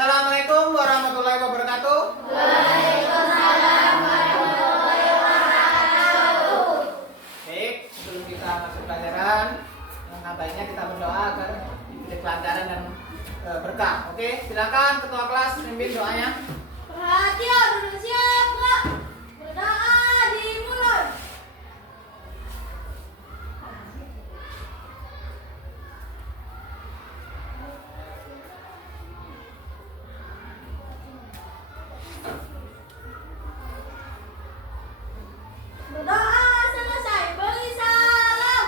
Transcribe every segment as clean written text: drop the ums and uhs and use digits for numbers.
Assalamualaikum warahmatullahi wabarakatuh. Waalaikumsalam warahmatullahi wabarakatuh. Baik, sebelum kita masuk pelajaran, yang baiknya kita berdoa agar diberi kelancaran dan berkah. Oke, silakan ketua kelas pimpin doanya. Perhatian, sudah siap, Kak? Berdoa dimulai. Berdoa selesai, beri salam.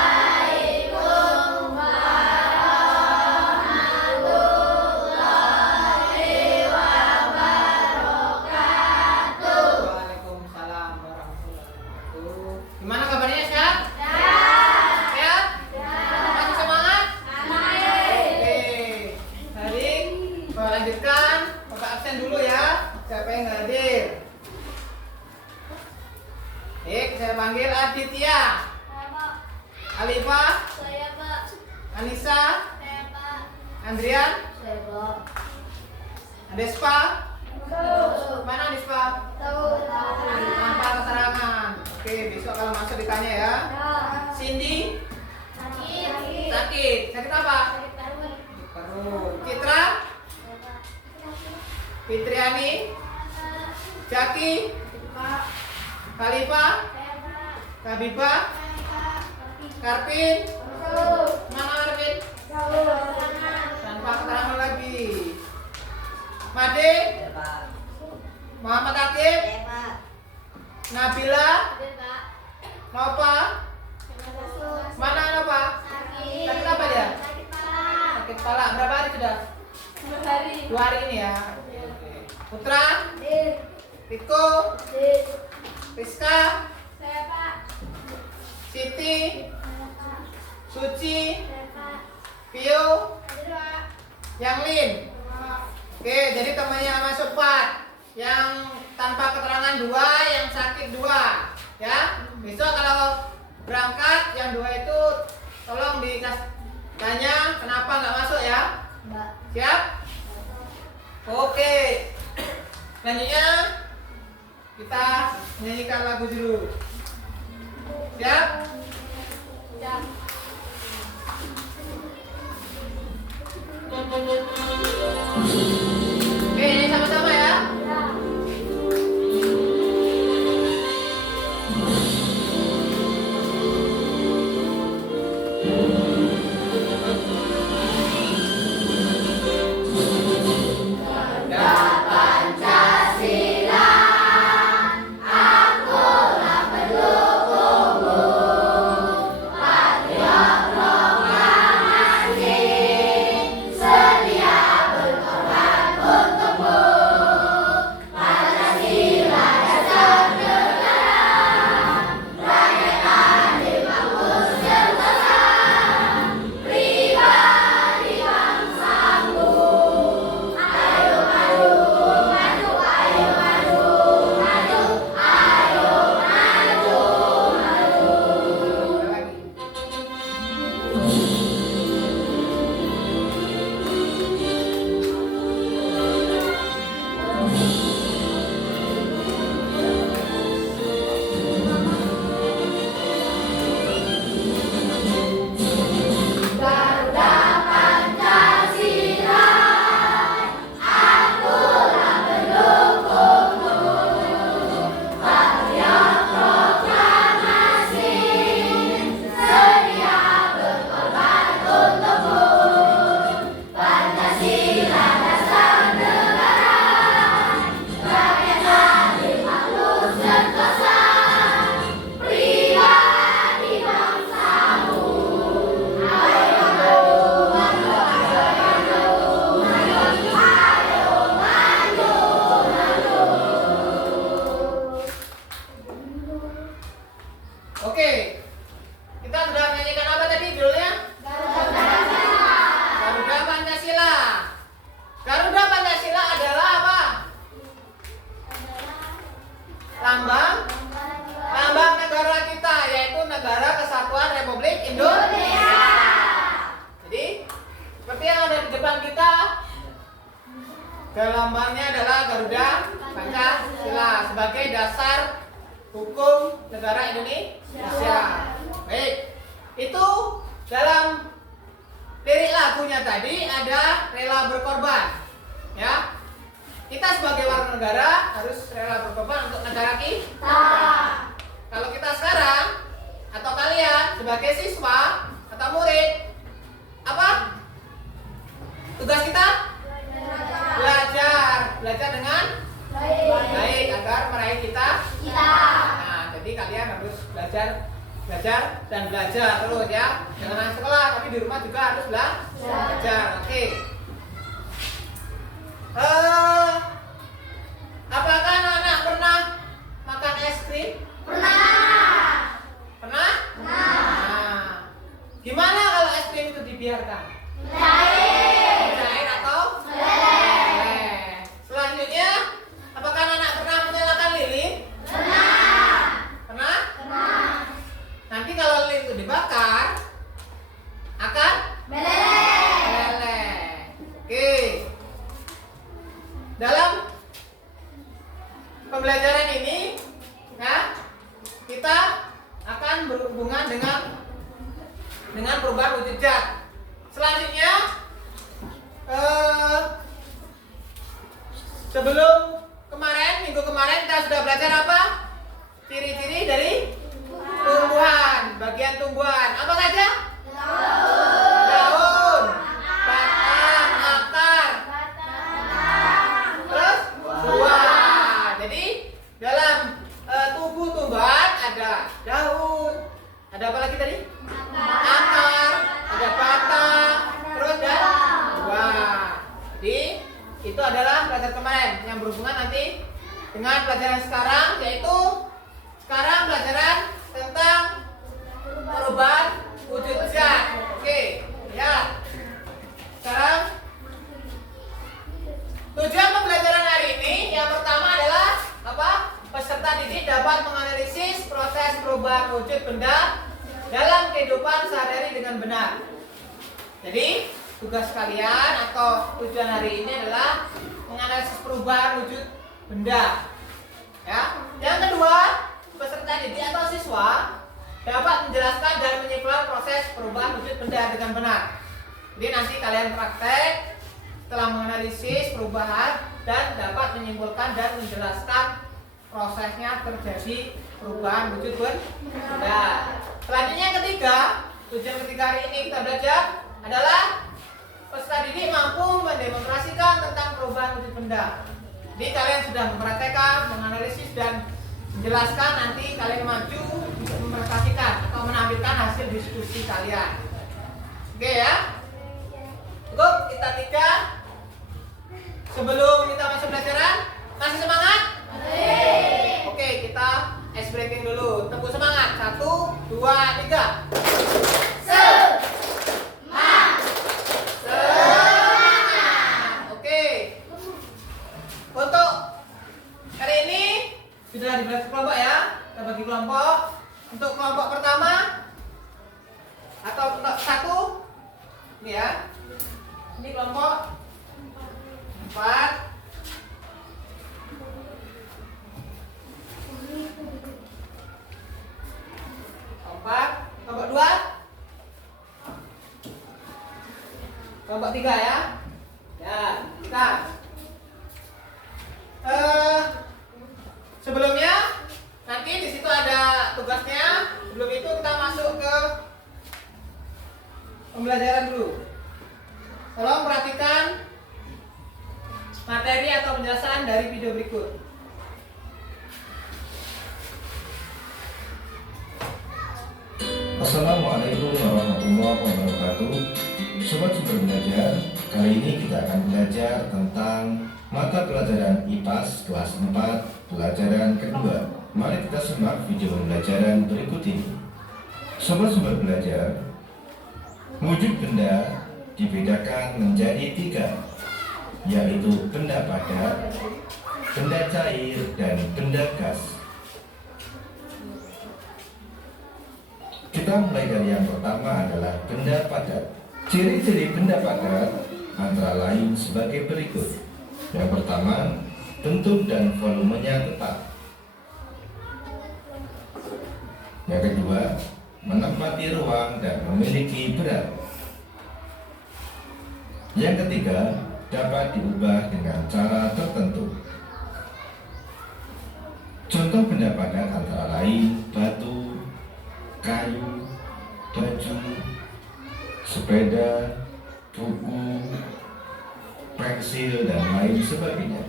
Assalamualaikum warahmatullahi wabarakatuh. Waalaikumsalam warahmatullahi wabarakatuh. Gimana kabarnya, sehat? Sehat. Sehat? Masih semangat? Semangat. Oke, hari melanjutkan. Bapak absen dulu ya. Siapa yang nggak hadir? Baik, saya panggil Aditya, Saya, Pak. Alifa, Saya, Pak. Anissa, Saya, Pak. Andrian, Saya, Pak. Andespa. Tahu. Mana Andespa? Tahu. Tanpa keterangan. Oke, besok kalau masuk ditanya ya. Cindy, Sakit. sakit. Sakit apa? Sakit perut. Perut. Citra, Fitriani, Jaki, Pak. Khalifa, Saya, Pak. Kabiba, Saya, Pak. Karpin. Tahu. Mana Karpin? Tahu. Tanpa keterangan lagi. Made, Muhammad Akib, Saya, Pak. Nabila, Saya, Pak. Nova. Mana Nova? Sakit. Sakit apa dia? Sakit parah. Sakit kepala. Berapa hari sudah? 2 hari. 2 hari ini ya. Oke. Putra, Riko, Rizka, Saya, Pak. Siti, Saya, Pak. Suci, Saya, Pak. Pio, Ada, Pak. Yanglin. Oke, jadi temannya masuk 4. Yang tanpa keterangan 2, yang sakit 2. Ya. Besok kalau berangkat yang 2 itu tolong tanya kenapa nggak masuk ya. Mbak. Siap? Oke. Selanjutnya kita nyanyikan lagu dulu. Siap? Siap. Oke, ini sama-sama ya. Lambang negara kita yaitu Negara Kesatuan Republik Indonesia. lambangnya adalah Garuda Pancasila sebagai dasar hukum negara Indonesia. Baik, itu dalam lirik lagunya tadi ada rela berkorban, ya. Kita sebagai warga negara harus rela berkorban untuk negara kita. Kalau kita sekarang atau kalian sebagai siswa atau murid, apa tugas kita? Belajar dengan baik agar meraih kita. Nah, jadi kalian harus belajar dan belajar terus ya. Jangan hanya sekolah, tapi di rumah juga harus belajar. Oke. Apakah anak-anak pernah makan es krim? Pernah? Nah, gimana kalau es krim itu dibiarkan? Cair atau meleleh? Selanjutnya, apakah anak-anak pernah menyalakan lilin? Pernah? Nanti kalau lilin itu dibakar, akan meleleh. Oke. Dalam pembelajaran ini, ya, kita akan berhubungan dengan perubahan wujud zat. Selanjutnya, sebelum minggu kemarin kita sudah belajar apa? Ciri-ciri dari tumbuhan, bagian tumbuhan. Apa saja? Daun, batang, akar, terus buah. Jadi dalam tubuh tumbuhan ada daun, ada apa lagi tadi? Akar, ada batang, terus dan buah. Jadi itu adalah pelajaran kemarin yang berhubungan nanti dengan pelajaran sekarang, yaitu sekarang pelajaran tentang perubahan wujud zat. Oke, ya. Sekarang tujuan pembelajaran hari ini yang pertama adalah apa? Peserta didik dapat menganalisis proses perubahan wujud benda dalam kehidupan sehari-hari dengan benar. Jadi tugas kalian atau tujuan hari ini adalah menganalisis perubahan wujud benda. Ya. Yang kedua, peserta didik atau siswa dapat menjelaskan dan menyimpulkan proses perubahan wujud benda dengan benar. Jadi nanti kalian praktek setelah menganalisis perubahan dan dapat menyimpulkan dan menjelaskan prosesnya terjadi perubahan wujud benda. Selanjutnya yang ketiga, tujuan ketiga hari ini kita belajar adalah peserta didik mampu mendemonstrasikan tentang perubahan wujud benda. Jadi kalian sudah mempraktekkan, menganalisis dan menjelaskan, nanti kalian maju untuk mempresentasikan atau menampilkan hasil diskusi kalian. Oke ya? Cukup kita tiga. Sebelum kita masuk pelajaran, masih semangat? Oke, kita ice breaking dulu. Tepuk semangat. 1, 2, 3. Untuk hari ini sudah dibagi kelompok ya. Kita bagi kelompok. Untuk kelompok pertama atau kelompok 1 ini ya. Ini kelompok 4. Kelompok 2. Kelompok 3 ya. Ya, kita sebelumnya nanti di situ ada tugasnya. Sebelum itu kita masuk ke pembelajaran dulu. Tolong perhatikan materi atau penjelasan dari video berikut. Assalamualaikum warahmatullahi wabarakatuh. Sobat Super Belajar, kali ini kita akan belajar tentang mata pelajaran IPAS kelas 4 pelajaran kedua. Mari kita simak video pembelajaran berikut ini. Sobat Super Belajar, wujud benda dibedakan menjadi 3, yaitu benda padat, benda cair, dan benda gas. Kita mulai dari yang pertama adalah benda padat. Ciri-ciri benda padat antara lain sebagai berikut. Yang pertama, bentuk dan volumenya tetap. Yang kedua, menempati ruang dan memiliki berat. Yang ketiga, dapat diubah dengan cara tertentu. Contoh benda padat antara lain batu, kayu, baju, sepeda, buku, pensil, dan lain sebagainya.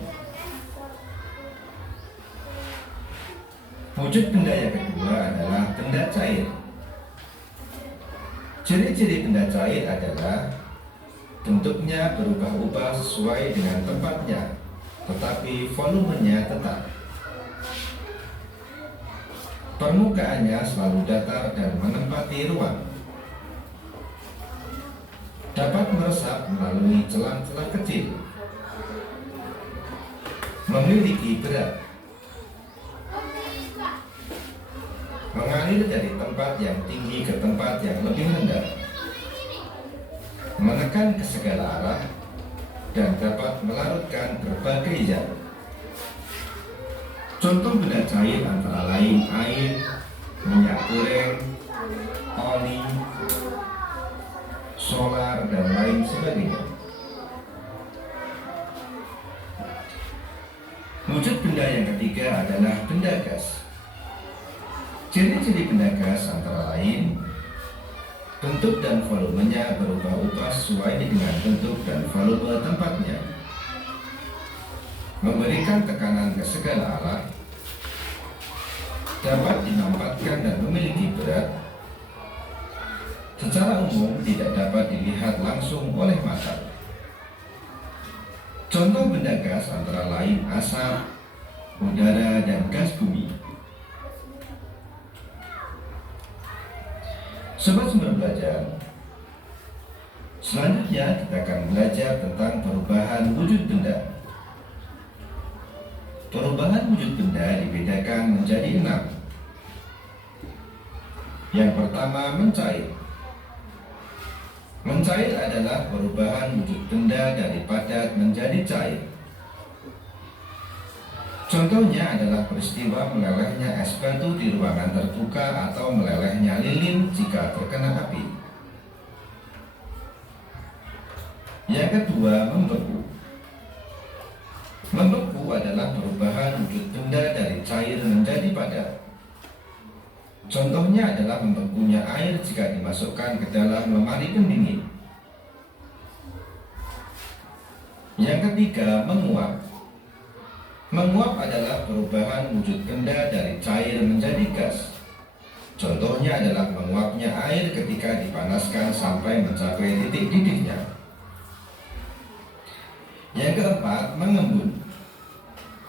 Wujud benda yang kedua adalah benda cair. Ciri-ciri benda cair adalah bentuknya berubah-ubah sesuai dengan tempatnya, tetapi volumenya tetap. Permukaannya selalu datar dan menempati ruang. Dapat meresap melalui celah-celah kecil. Memiliki berat. Mengalir dari tempat yang tinggi ke tempat yang lebih rendah. Menekan ke segala arah dan dapat melarutkan berbagai zat. Contoh benda cair antara lain air, minyak goreng, oli, solar, dan lain sebagainya. Wujud benda yang ketiga adalah benda gas. Ciri-ciri benda gas antara lain bentuk dan volumenya berubah-ubah sesuai dengan bentuk dan volume tempatnya. Memberikan tekanan ke segala arah, dapat dinampakkan dan memiliki berat. Secara umum tidak dapat dilihat langsung oleh mata. Contoh benda gas antara lain asap, udara, dan gas bumi. Sobat Sumber Belajar, selanjutnya kita akan belajar tentang perubahan wujud benda. Perubahan wujud benda dibedakan menjadi 6. Yang pertama, mencair. Mencair adalah perubahan wujud benda dari padat menjadi cair. Contohnya adalah peristiwa melelehnya es batu di ruangan terbuka atau melelehnya lilin jika terkena api. Yang kedua, membeku. Membeku adalah perubahan wujud benda dari cair menjadi padat. Contohnya adalah membekunya air jika dimasukkan ke dalam lemari pendingin. Yang ketiga, menguap. Menguap adalah perubahan wujud benda dari cair menjadi gas. Contohnya adalah menguapnya air ketika dipanaskan sampai mencapai titik didihnya. Yang keempat, mengembun.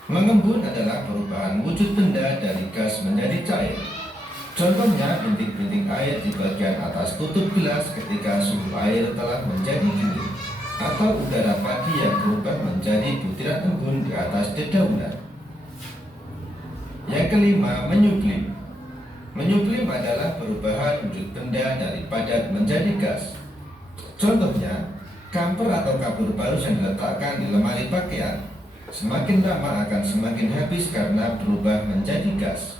Mengembun adalah perubahan wujud benda dari gas menjadi cair. Contohnya bintik-bintik air di bagian atas tutup gelas ketika suhu air telah menjadi dingin, atau udara pagi yang berubah menjadi butiran embun di atas dedaunan. Yang kelima, menyublim. Menyublim adalah perubahan wujud benda dari padat menjadi gas. Contohnya, kamper atau kapur barus yang diletakkan di lemari pakaian semakin lama akan semakin habis karena berubah menjadi gas.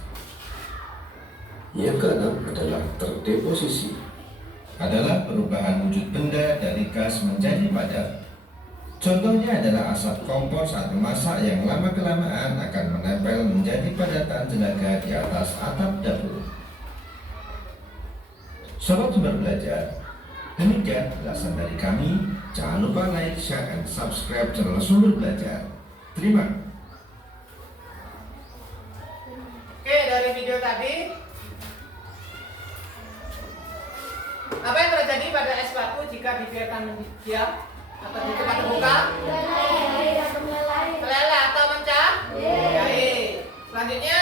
Yang keenam adalah terdeposisi. Adalah perubahan wujud benda dari gas menjadi padat. Contohnya adalah asap kompor saat memasak yang lama-kelamaan akan menempel menjadi padatan jelaga di atas atap dapur. Sobat Sumber Belajar, demikian ulasan dari kami. Jangan lupa like, share, dan subscribe channel Sumber Belajar. Terima. Oke, dari video tadi, apa yang terjadi pada es batu jika dibiarkan diam atau di tempat terbuka? Meleleh atau mencair. Selanjutnya,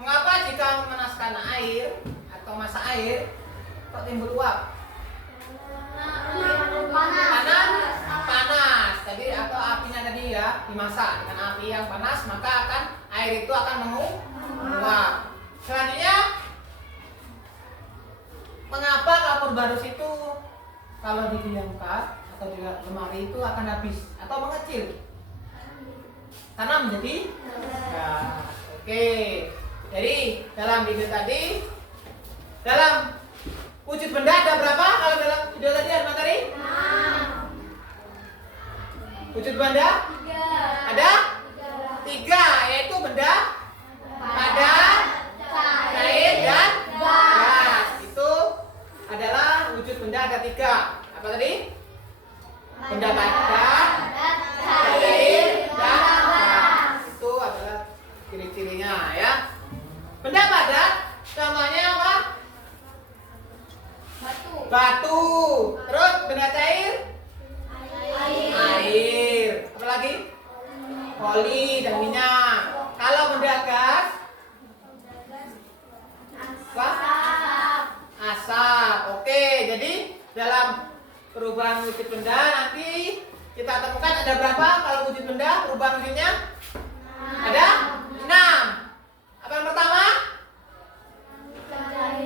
mengapa jika memanaskan air atau masak air kok timbul uap? Panas. Jadi atau apinya tadi ya dimasak dengan api yang panas, maka air itu akan menguap. Selanjutnya, mengapa kapur barus itu kalau didiamkan atau di lemari itu akan habis atau mengecil? tanam menjadi gas. Oke. Jadi dalam video tadi, dalam wujud benda ada berapa? Kalau dalam video tadi ada materi? 6. Wujud benda 3. ada 3, yaitu benda, padat, cair, dan gas. Itu adalah wujud benda ada 3. Apa tadi? Benda padat, cair, dan gas. Itu adalah ciri-cirinya ya. Benda padat, contohnya apa? Batu. Terus benda cair? Air. Apa lagi? Oli dan minyak. Kalau benda gas? Apa? Asap. Oke, jadi dalam perubahan wujud benda nanti kita temukan ada berapa kalau wujud benda perubahan wujudnya? Ada 6. Apa yang pertama?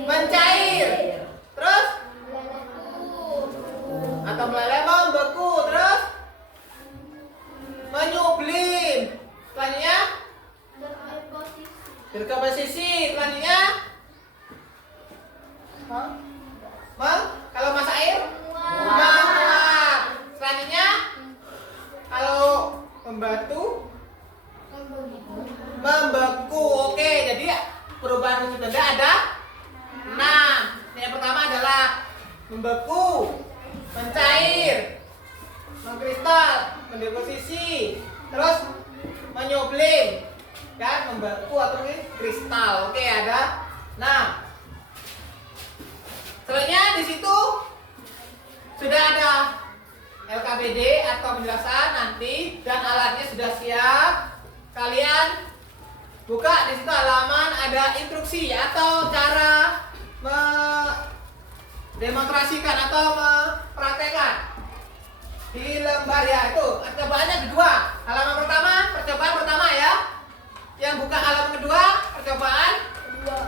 Mencair. Terus? Atau meleleh, membeku. Terus? Menyublim. Selanjutnya? Berkomposisi. Selanjutnya? Kalau masak air? Menguap. Selanjutnya? Kalau membatu? Membeku. Oke, jadi perubahan wujud benda ada 6. Yang pertama adalah membeku, mencair, mengkristal, mendeposisi, terus menyublim, dan membeku atau kristal. Oke, ada 6. Selanjutnya di situ sudah ada LKPD atau penjelasan nanti dan alatnya sudah siap. Kalian buka di situ halaman ada instruksi atau cara mendemonstrasikan atau mempraktekkan di lembar ya itu. Percobaannya ada 2. Halaman pertama, percobaan pertama ya. Yang buka halaman kedua, percobaan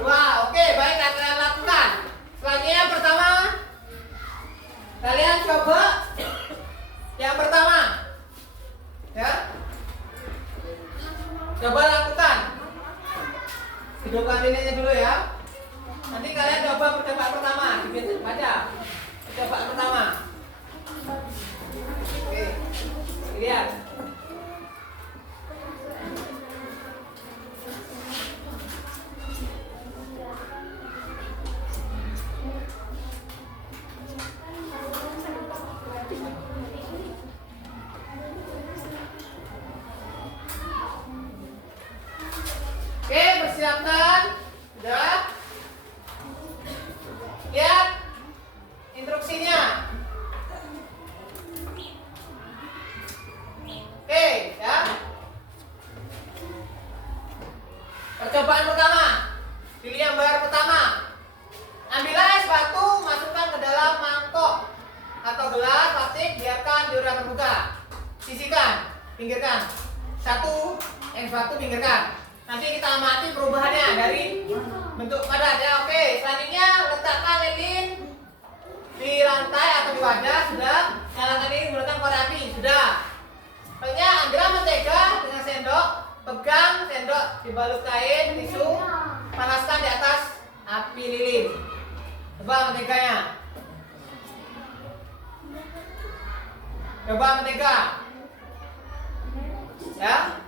2. Oke, baik kalian lakukan. Selanjutnya pertama, kalian coba yang pertama, ya. Coba lakukan. Hidupkan ininya dulu ya. Nanti kalian coba percobaan pertama, baca. Percobaan pertama. Oke, lihat. Oke, persiapkan. Sudah? Lihat instruksinya. Oke, ya. Percobaan pertama. Pilih yang lembar pertama. Ambillah es batu, masukkan ke dalam mangkok atau gelas plastik, biarkan di udara terbuka. Sisihkan, pinggirkan. 1 es batu pinggirkan. Nanti kita amati perubahannya dari bentuk padat ya. Oke, selanjutnya letakkan lilin di lantai atau di wadah. Sudah. Nyalakan ini menggunakan korek api. Sudah. Selanjutnya ambillah mentega dengan sendok. Pegang sendok dibalut kain tisu. Panaskan di atas api lilin. Coba menteganya. Coba mentega. Ya.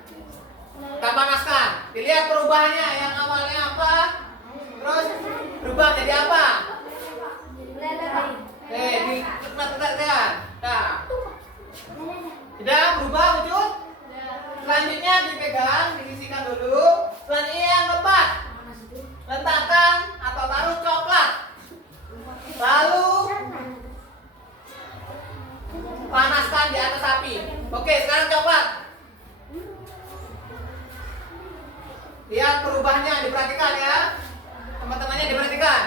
Kita panaskan. Dilihat perubahannya. Yang awalnya apa? Terus berubah jadi apa? Ditekan. Nah. Sudah berubah wujud? Selanjutnya dipegang, disisihkan dulu. Selanjutnya yang keempat. Letakkan atau taruh coklat. Lalu panaskan di atas api. Oke, sekarang coklat. Lihat perubahannya, diperhatikan ya. Teman-temannya diperhatikan.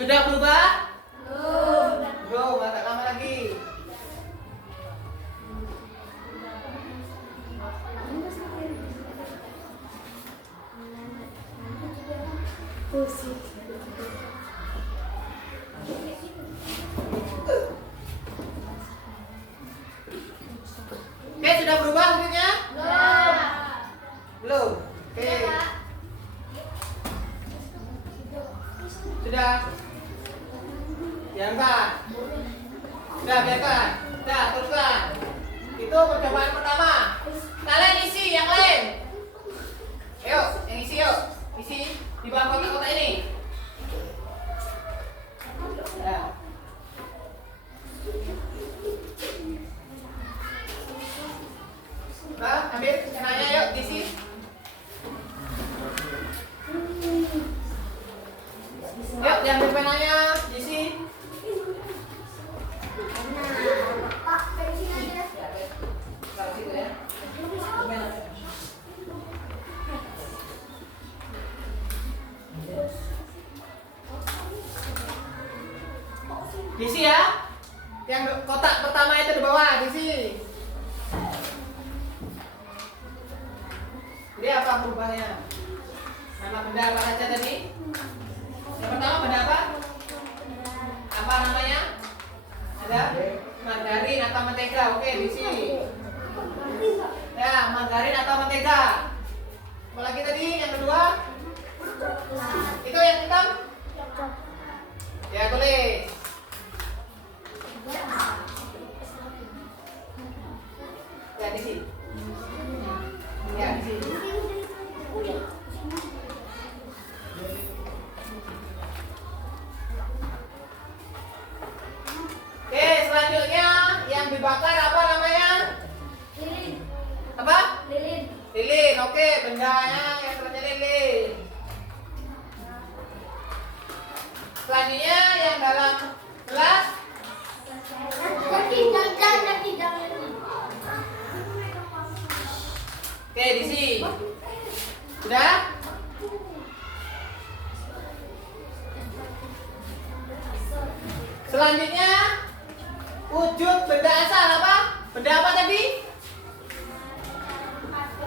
Sudah berubah? Belum. Belum, agak lama lagi. Oke, sudah berubah wujudnya? Belum. Belum. Oke. Sudah. Diangkat. Sudah, biarkan. Sudah, teruskan. Itu percobaan pertama. Kalian isi yang lain. Ayo, yang isi yuk. Isi di bawah kotak-kotak ini. Ya. Nah, ambil cenanya yuk, isi. Yuk, diambil penanya, isi. Taruh situ ya. Diisi ya. Yang kotak pertama itu di bawah, diisi. Jadi apa perubahannya? Nama benda apa saja tadi? Yang pertama benda apa? Apa namanya? Ada margarin atau mentega. Oke, diisi. Ya, margarin atau mentega. Apalagi tadi yang kedua? Itu yang hitam? Ya, tulis. Ya, diisi. Ya, diisi. Oke, selanjutnya yang dibakar apa namanya? Lilin. Apa? Lilin. Lilin. Oke, bendanya yang selanjutnya lilin. Selanjutnya yang dalam gelas. Oke, diisi. Sudah? Selanjutnya wujud benda asal apa? Benda apa tadi?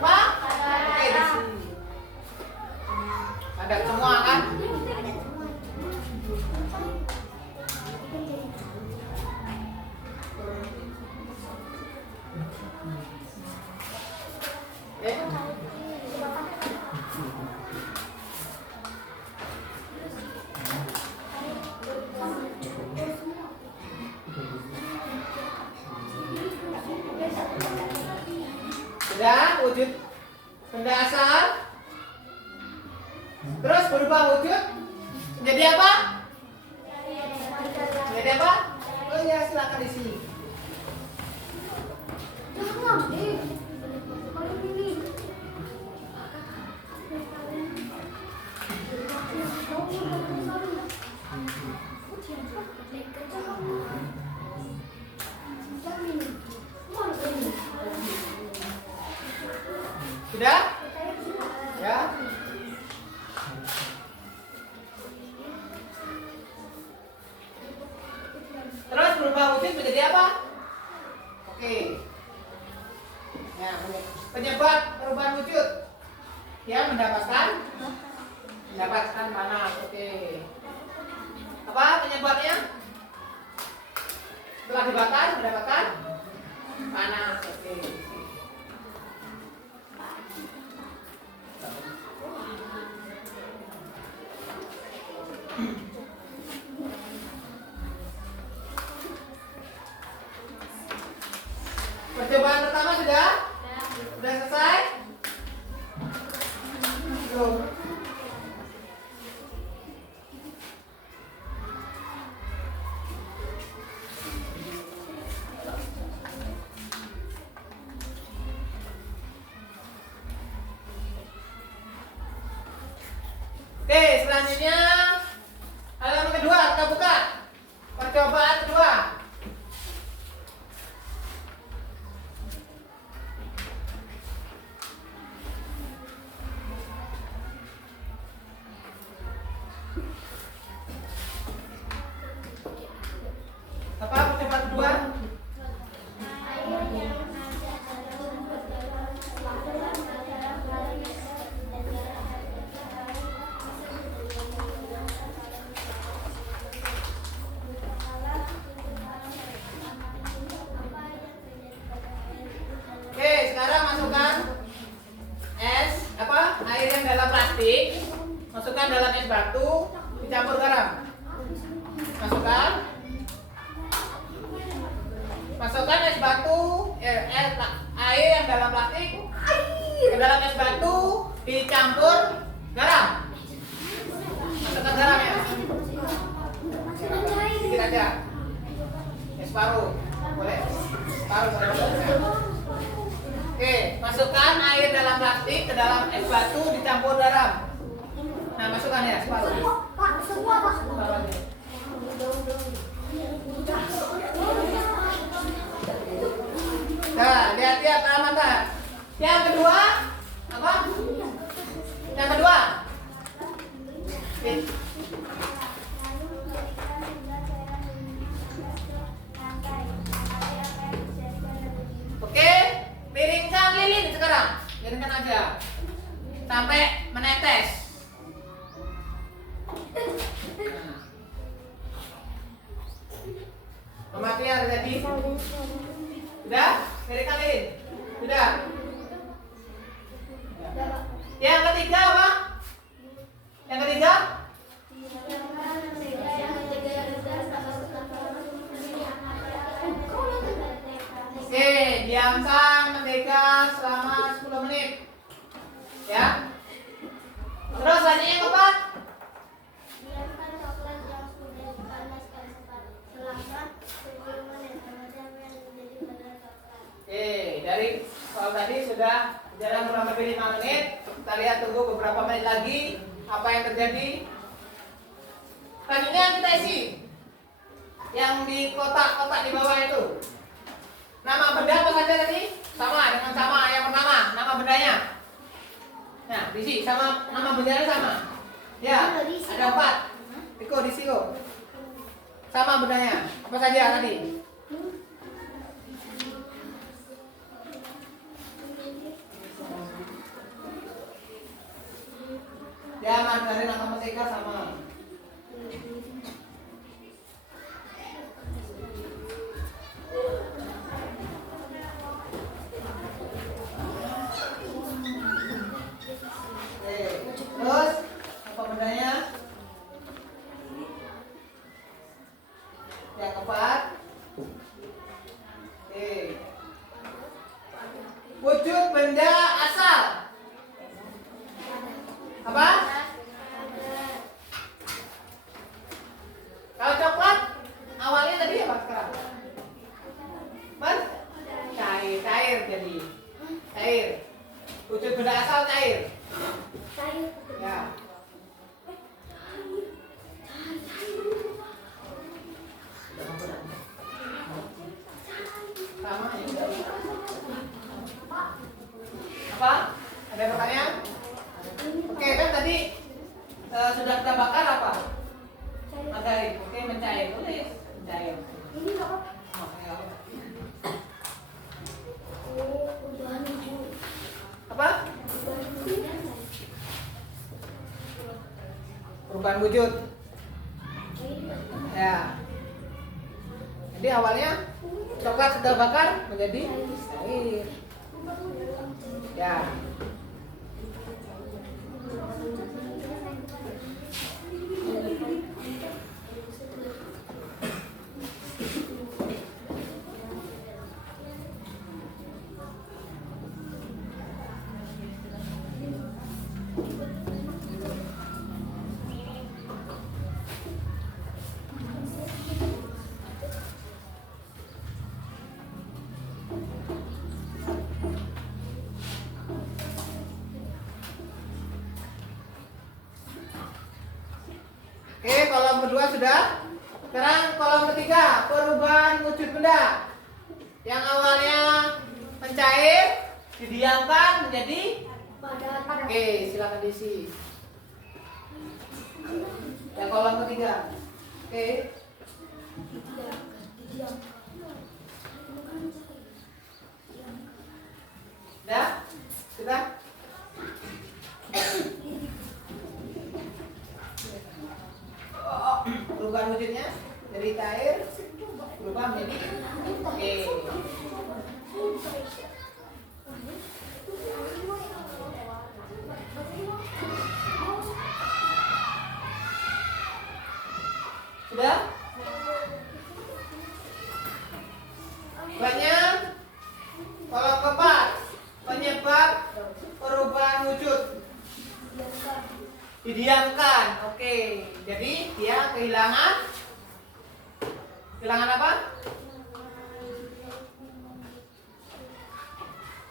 Apa? Oke, diisi. Ada semua kan? Sudah wujud benda asal. Terus berubah wujud menjadi apa? Menjadi apa? Oh iya, silakan di sini. Sudah? Ya. Terus berubah wujud menjadi apa? Oke. Ya, penyebab perubahan wujud. Ya, mendapatkan panas. Oke. Apa penyebabnya? Setelah dibakar mendapatkan panas. Oke. Percobaan pertama sudah? Sudah selesai? Belum. Oke, selanjutnya halaman kedua kita buka. Percobaan kedua. masukkan dalam es batu, dicampur garam. Masukkan. Masukkan es batu, air yang dalam plastik ke dalam es batu, dicampur garam. Masukkan garamnya. Sedikit aja. Separuh. Boleh? Separuh. Oke, masukkan air dalam plastik ke dalam es batu, dicampur garam. Nah, masukkan ya, separuh. Separuh aja. Nah, lihat-lihat mata. Yang kedua, apa? Yang kedua. Oke, piringkan lilin sekarang. Lilinkan aja sampai menetes. Pemakaian tadi. Sudah? Piringkan lilin. Sudah. Yang ketiga apa? Yang ketiga? Oke, diamkan mentega selama 10 menit. Ya. Terus selanjutnya yang keempat? Diamkan coklat yang sudah dipanaskan selama 10 menit. Kemudian menjadi badan coklat. Oke, dari soal tadi sudah berjalan kurang lebih 5 menit. Kita lihat tunggu beberapa menit lagi apa yang terjadi. Selanjutnya kita isi yang di kotak-kotak di bawah itu. Nama benda apa saja tadi? Sama dengan sama yang pertama, nama bendanya. Nah, diisi sama nama bendanya sama. Ya, ada 4. Iko diisi kok. Sama bendanya. Apa saja tadi? Ya, margarin atau mentega sama. Terus apa bendanya? Yang keempat. Wujud benda asal. Apa? Kalau coklat awalnya tadi apa sekarang? Mas? Cair jadi. Cair. Wujud benda asal cair. Ya. Sama ya. Apa? Ada pertanyaan? Oke, kan tadi sudah kita bakar apa? Margarin. Oke, mencair. Tulis mencair. Ini apa? Apa? Perubahan wujud. Ya. Jadi awalnya coklat sudah bakar menjadi cair. Ya. Oke, kolom kedua sudah. Sekarang kolom ketiga, perubahan wujud benda. Yang awalnya mencair, didiamkan menjadi. Oke, silakan diisi. Yang kolom ketiga. Oke. Sudah? Sudah? Perubahan wujudnya dari cair berubah menjadi oke. Didiamkan. Oke. Jadi dia kehilangan apa?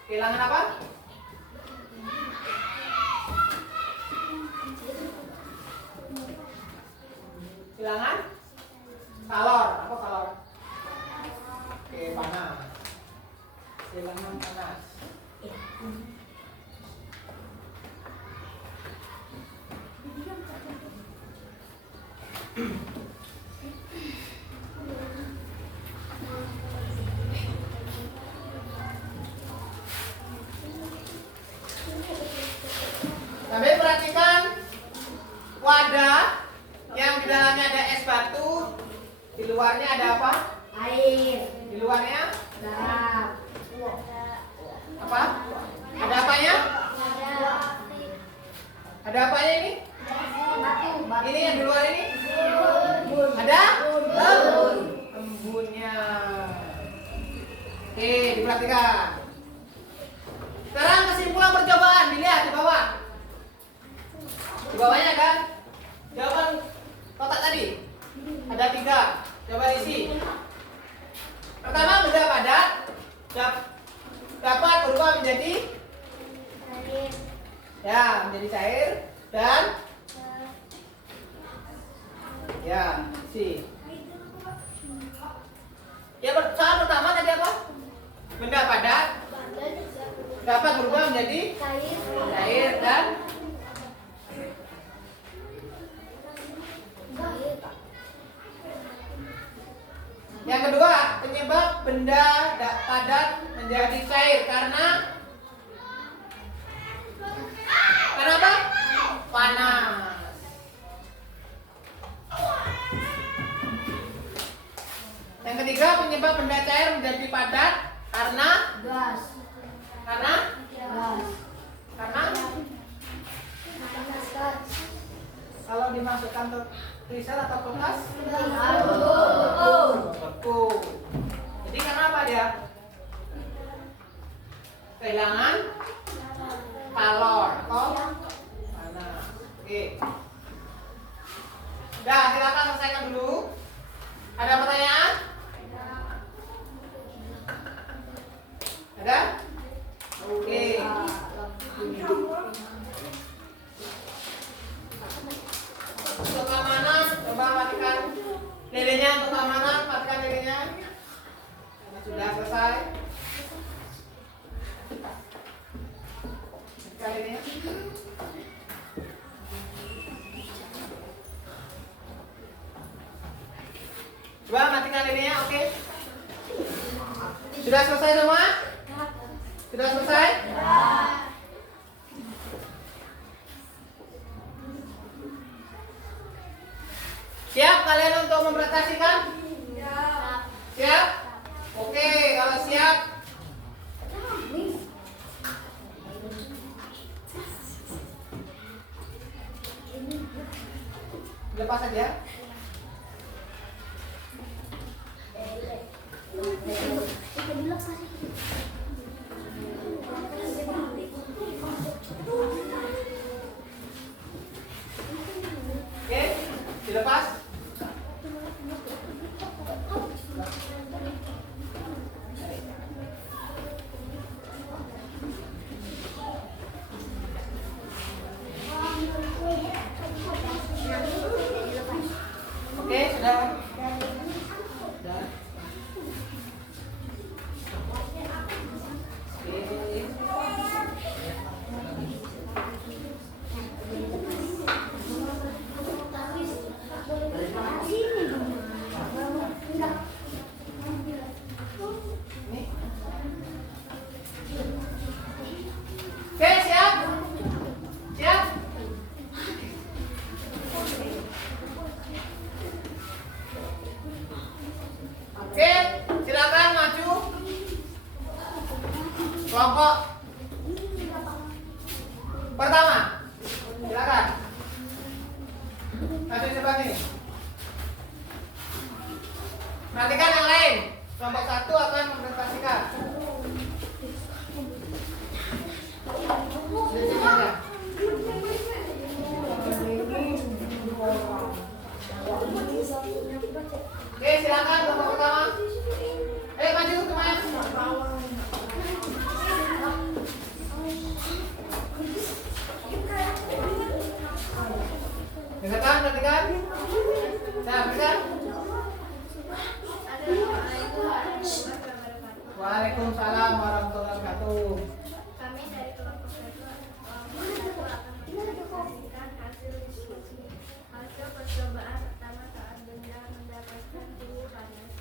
Kehilangan apa? Kehilangan kalor. Apa kalor? Oke, panas. Kehilangan panas. Tapi perhatikan wadah yang di dalamnya ada es batu, di luarnya ada apa? Air. Di luarnya Garam. apa? Ada apanya? Ada apanya ini? Batu. Ini yang di luar ini? Ada? Embunnya. Oke, diperhatikan. Sekarang kesimpulan percobaan, dilihat di bawah. Di bawahnya ada jawaban kotak tadi. Ada 3. Coba isi. Pertama, benda padat dapat berubah menjadi Air. ya, menjadi cair dan ya, isi. Ya, soal pertama tadi apa? Benda padat dapat berubah menjadi cair dan yang kedua, penyebab benda padat menjadi cair karena apa? Panas. Yang ketiga, penyebab benda cair menjadi padat karena Gas. karena Panas gas. kalau dimasukkan ke freezer atau kulkas beku. Jadi karena apa dia? Kehilangan kalor atau panas. Oke. Udah, silakan selesaikan dulu. Ada pertanyaan? Ada? Oke. Untuk keamanan, coba matikan lilinnya. Untuk keamanan, matikan lilinnya. Karena sudah selesai. Matikan lilinnya. Coba matikan lilinnya, oke. Sudah selesai semua? Sudah selesai? Siap kalian untuk mempresentasikan? Siap? Oke, kalau siap lepas saja. Oke, dilepas. Oke, sudah. Sudah. Oke, siap? Siap? Oke, silakan maju. Kelompok pertama, silakan. Maju sebelah sini. Perhatikan yang lain. Kelompok 1 akan mempresentasikan. Di sini aja. Waalaikumsalam warahmatullahi wabarakatuh. Kami dari kelompok satu akan menyampaikan hasil diskusi. Hasil percobaan pertama saat benda mendapatkan suhu panas.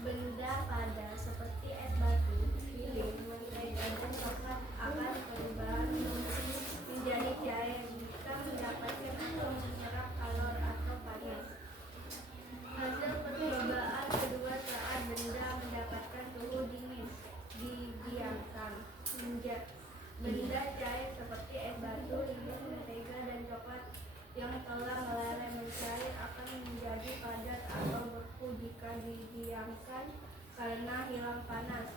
Benda padat seperti es batu, lilin, mentega, dan coklat akan berubah menjadi cair jika mendapatkan atau menyerap kalor atau panas. Hasil percobaan kedua saat benda mendapatkan suhu dingin didiamkan. Benda cair seperti es batu, lilin, mentega, dan coklat yang telah meleleh mencair akan menjadi padat atau beku jika didiamkan karena hilang panas.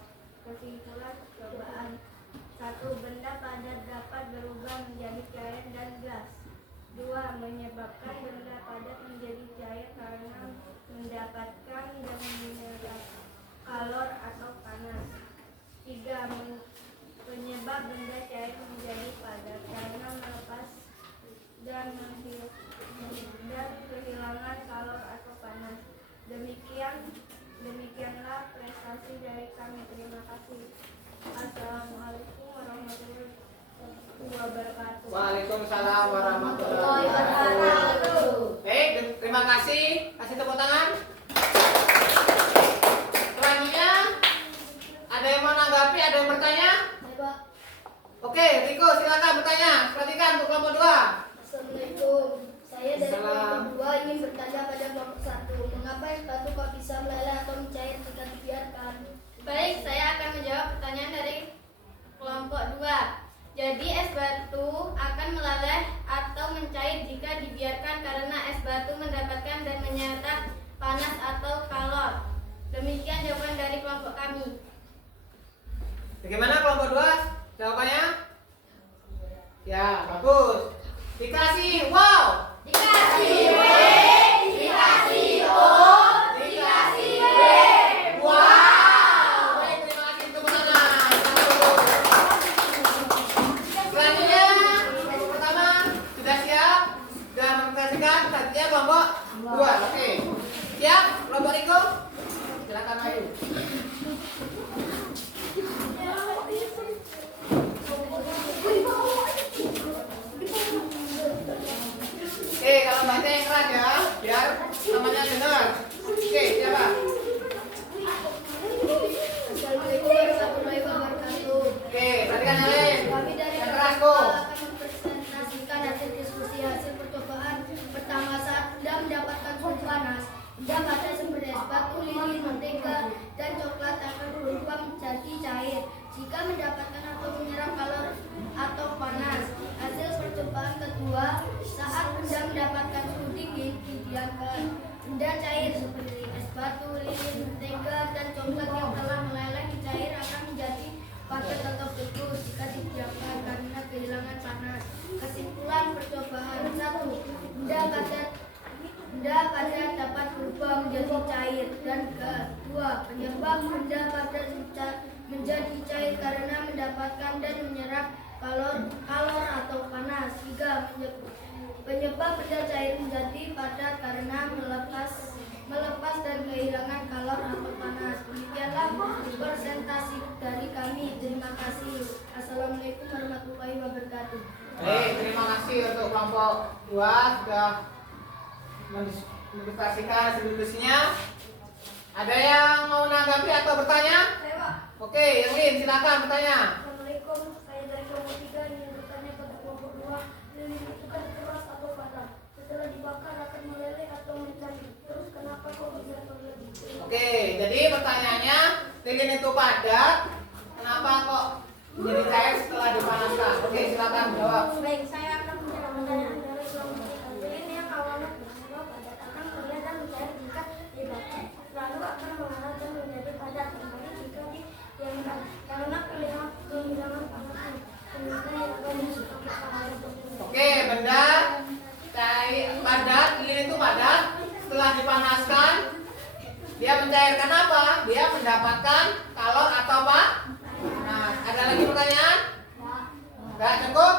Kesimpulan percobaan: 1. Benda padat dapat berubah menjadi cair dan gas. 2. Menyebabkan benda padat menjadi cair karena mendapatkan dan menyerap kalor atau panas. 3. Penyebab benda cair menjadi padat karena melepas dan kehilangan kalor atau panas. Demikianlah prestasi dari kami. Terima kasih. Assalamualaikum warahmatullahi wabarakatuh. Waalaikumsalam warahmatullahi wabarakatuh. Baik, terima kasih. Kasih tepuk tangan. Selanjutnya ada yang mau menanggapi, ada yang bertanya? Oke, Riko silakan bertanya. Perhatikan untuk kelompok 2. Assalamualaikum. Saya dari Salam. kelompok 2 ingin bertanya pada kelompok 1. Mengapa es batu kok bisa meleleh atau mencair jika dibiarkan? Baik, saya akan menjawab pertanyaan dari kelompok 2. Jadi es batu akan meleleh atau mencair jika dibiarkan karena es batu mendapatkan dan menyerap panas atau kalor. Demikian jawaban dari kelompok kami. Bagaimana kelompok 2? Jawabannya? Ya, bagus. Dikasih wow. Dikasih W, dikasih O, dikasih W. Wow. Baik, terima kasih untuk tangan. Selanjutnya, kelompok pertama sudah siap, sudah mempresentasikan. Selanjutnya kelompok 2. Oke. Siap, kelompok Riko. Silakan maju. Kalau baca yang keras ya, biar namanya dengar. Oke, siapa? Assalamualaikum warahmatullahi wabarakatuh. Oke, tadi kan lain. Kami dari Yang keras kelompok kok. akan mempresentasikan hasil diskusi hasil percobaan pertama saat benda mendapatkan suhu panas. Benda pada sumber es batu, lilin, mentega, dan coklat akan berubah menjadi cair jika mendapatkan atau menyerap kalor atau panas. Hasil percobaan kedua saat benda mendapatkan suhu dingin didiamkan. Benda cair seperti es batu, lilin, mentega, dan coklat yang telah meleleh cair akan menjadi padat atau beku jika didiamkan karena kehilangan panas. Kesimpulan percobaan: 1. Benda padat dapat berubah menjadi cair, dan kedua, penyebab benda padat menjadi cair karena mendapatkan dan menyerap kalor atau panas. 3. Penyebab benda cair menjadi padat karena melepas dan kehilangan kalor atau panas. Demikianlah presentasi dari kami. Terima kasih. Assalamualaikum warahmatullahi wabarakatuh. Baik, terima kasih untuk kelompok 2 sudah mendiskusikan hasil diskusinya. Ada yang mau menanggapi atau bertanya? Oke, yang lain silakan bertanya. Assalamualaikum. Saya dari kelompok 3 ingin bertanya pada kelompok 2. Lilin itu kan keras atau padat. Setelah dibakar akan meleleh atau mencair. Terus kenapa kok bisa terjadi? Oke, jadi pertanyaannya, lilin itu padat, kenapa kok menjadi cair setelah dipanaskan? Oke, silakan jawab. Baik, saya akan menjawab pertanyaan dari kelompok 3. Lilin yang awalnya bersifat padat akan meleleh dan mencair jika dibakar. Lalu akan mengalir dan menjadi padat kembali jika didiamkan karena kehilangan panasnya. Benda yang akan disebut padat. Oke, benda cair padat, lilin itu padat, setelah dipanaskan dia mencairkan apa? Dia mendapatkan kalor atau apa? Nah, ada lagi pertanyaan? Enggak cukup?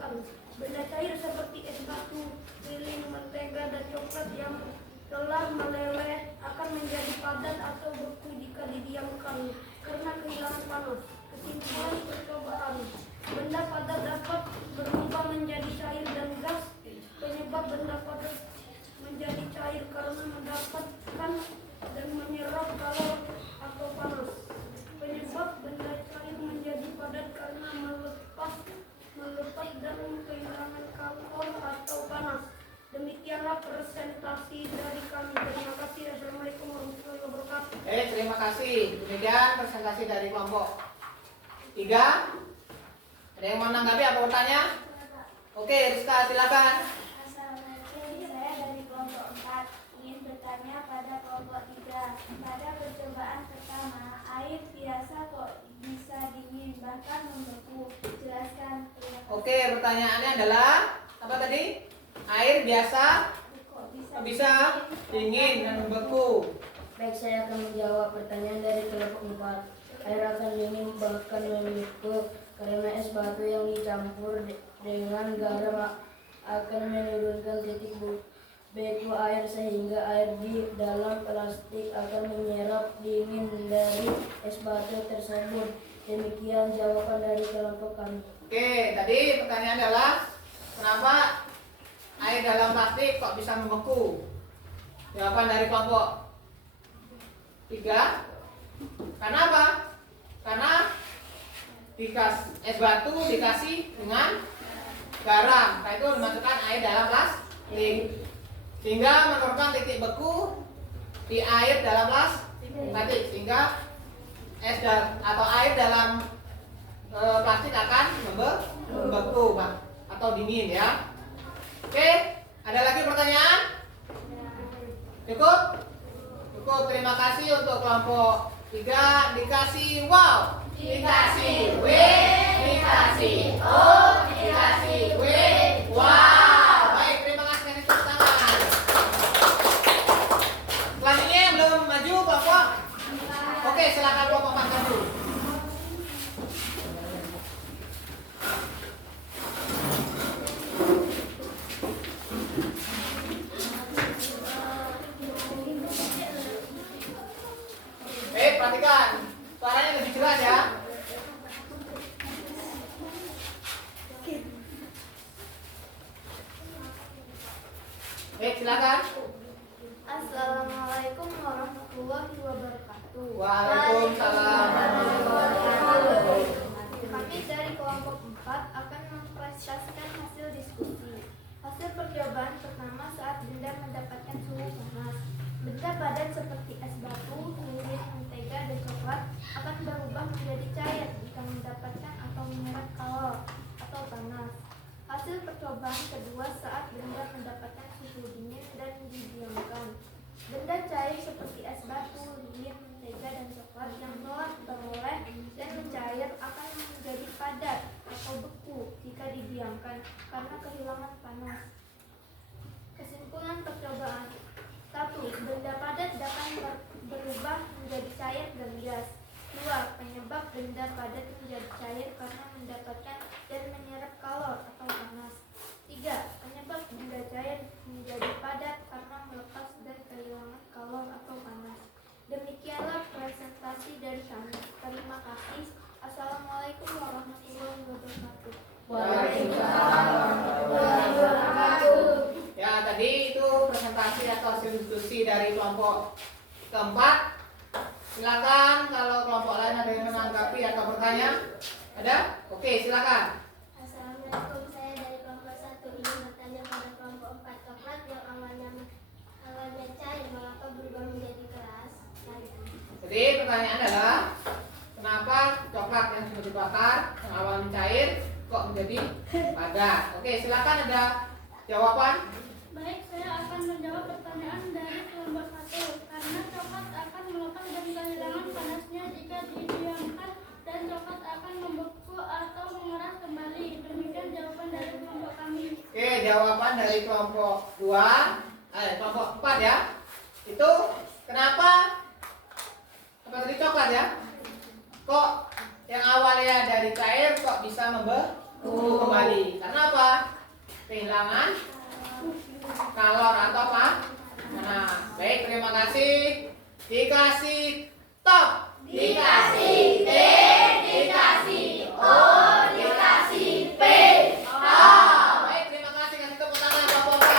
didiamkan. Benda cair seperti es batu, lilin, mentega, dan coklat yang telah meleleh akan menjadi padat atau beku jika didiamkan karena kehilangan panas. Kesimpulan percobaan: benda padat dapat berubah menjadi cair dan gas. Penyebab benda padat menjadi cair karena mendapatkan dan menyerap kalor atau panas. Penyebab benda cair menjadi padat karena melepas dan kehilangan kalor atau panas. Demikianlah presentasi dari kami. Terima kasih. Assalamualaikum warahmatullahi wabarakatuh. Terima kasih. Demikian presentasi dari kelompok 3. Ada yang mau menanggapi apa bertanya? Oke, Rizka silakan. Assalamualaikum, saya dari kelompok 4 ingin bertanya pada kelompok 3. Pada percobaan pertama, air biasa kok bisa dingin bahkan membeku. Jelaskan. Oke, pertanyaannya adalah apa tadi? Air biasa Kok bisa dingin dan membeku. Baik, saya akan menjawab pertanyaan dari kelompok 4. Air akan dingin bahkan membeku karena es batu yang dicampur dengan garam akan menurunkan titik beku air sehingga air di dalam plastik akan menyerap dingin dari es batu tersebut. Demikian jawaban dari kelompok kami. Oke, tadi pertanyaan adalah kenapa air dalam plastik kok bisa membeku? Jawaban dari kelompok 3. Karena apa? Karena es batu dikasih dengan garam, itu dimasukkan air dalam plastik sehingga menurunkan titik beku di air dalam plastik sehingga atau air dalam plastik akan membeku Pak, atau dingin ya. Oke, ada lagi pertanyaan? Cukup? Cukup. Terima kasih untuk kelompok 3 dikasih wow, dikasih W, dikasih O, dikasih W. Wow. Baik, terima kasih. Kasih tepuk tangan. Selanjutnya yang belum maju kelompok. Oke, silakan kelompok 4 maju. Perhatikan, suaranya lebih jelas ya. Silakan. Assalamualaikum warahmatullahi wabarakatuh. Waalaikumsalam warahmatullahi wabarakatuh. Kami dari kelompok 4 akan mempresentasikan hasil diskusi. Hasil percobaan pertama saat benda mendapatkan suhu panas. Benda padat seperti es batu, lilin, mentega, dan coklat akan berubah menjadi cair jika mendapatkan atau menyerap kalor atau panas. Hasil percobaan kedua saat benda mendapatkan suhu dingin dan didiamkan. Benda cair seperti es batu, lilin, mentega, dan coklat yang telah teroleh dan mencair akan menjadi padat atau beku jika didiamkan karena kehilangan panas. Kesimpulan percobaan: 1. Benda padat dapat berubah menjadi cair dan gas. 2. Penyebab benda padat menjadi cair karena mendapatkan dan menyerap kalor atau panas. 3. Penyebab benda cair menjadi padat karena melepas dan kehilangan kalor atau panas. Demikianlah presentasi dari kami. Terima kasih. Assalamualaikum warahmatullahi wabarakatuh. Waalaikumsalam warahmatullahi wabarakatuh. Ya, tadi itu presentasi atau hasil diskusi dari kelompok keempat. Silakan kalau kelompok lain ada yang menanggapi atau bertanya. Ada? Oke, silakan. Assalamualaikum, saya dari kelompok 1 ingin bertanya pada kelompok 4. Coklat yang awalnya cair mengapa berubah menjadi keras? Jadi pertanyaan adalah kenapa coklat yang sudah dibakar yang awalnya cair kok menjadi padat? Oke, silakan ada jawaban. Baik, saya akan menjawab pertanyaan dari kelompok 1. Karena coklat akan melepas dan kehilangan panasnya jika didiamkan dan coklat akan membeku atau mengeras kembali. Demikian jawaban dari kelompok kami. Oke, jawaban dari kelompok 2, kelompok 4 ya. Itu kenapa apa tadi coklat ya? Kok yang awalnya dari cair kok bisa tumbuh kembali. Karena apa? Kehilangan kalor atau apa? Nah, baik, terima kasih. Dikasih top, dikasih T, dikasih O, dikasih P. Ah, baik, terima kasih. Kasih tepuk tangan Bapak-bapak.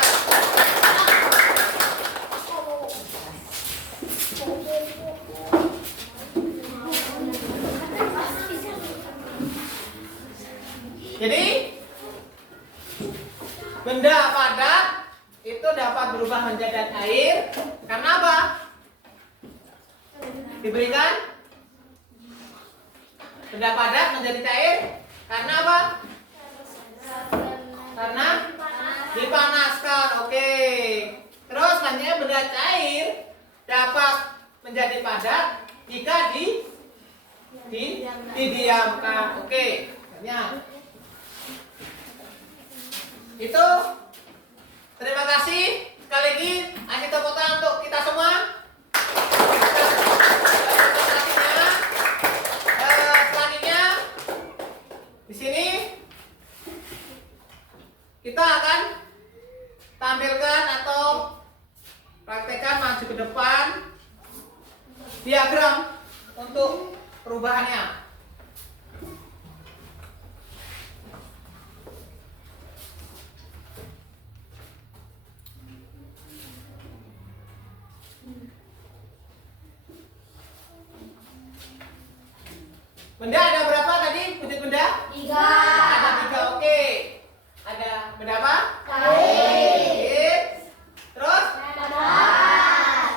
Jadi benda padat itu dapat berubah menjadi air karena apa? Diberikan benda padat menjadi cair karena apa? Karena dipanaskan. Oke. Terus selanjutnya benda cair dapat menjadi padat jika didiamkan. Oke. Banyak. Itu terima kasih sekali lagi. Kasih tepuk tangan untuk kita semua. Selanjutnya di sini kita akan tampilkan atau praktekkan maju ke depan diagram untuk perubahannya. Benda ada berapa tadi? Wujud benda? 3. Ada 3, oke. Ada benda apa? Cair. Terus? Padat.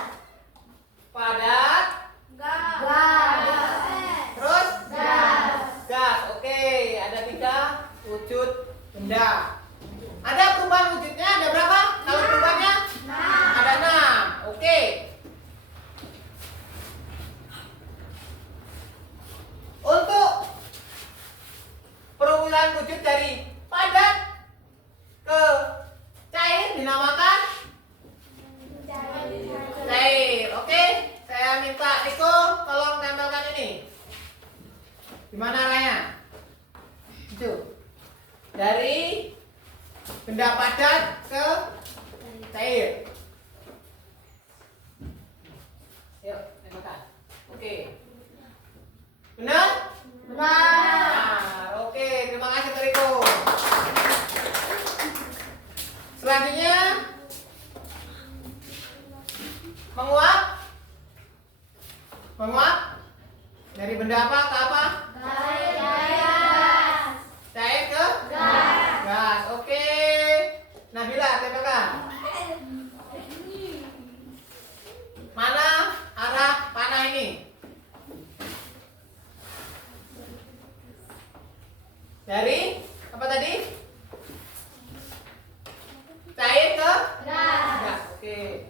Padat. Gas. Terus? Gas. Oke. Ada 3 wujud benda. Ada perubahan wujudnya? Ada berapa? Kalau perubahannya? 6. Ada 6. Oke. Untuk perubahan wujud dari padat ke cair dinamakan cair. Oke, saya minta Niko tolong tempelkan ini. Gimana arahnya? Itu dari benda padat ke cair. Yuk, tempelkan. Oke. Benar? Benar. Oke, terima kasih Riko. Selanjutnya menguap. Menguap dari benda apa ke apa? Cair ke gas. Oke. Nabila, tempelkan. Mana arah panah ini? Dari apa tadi? Cair ke gas. Oke.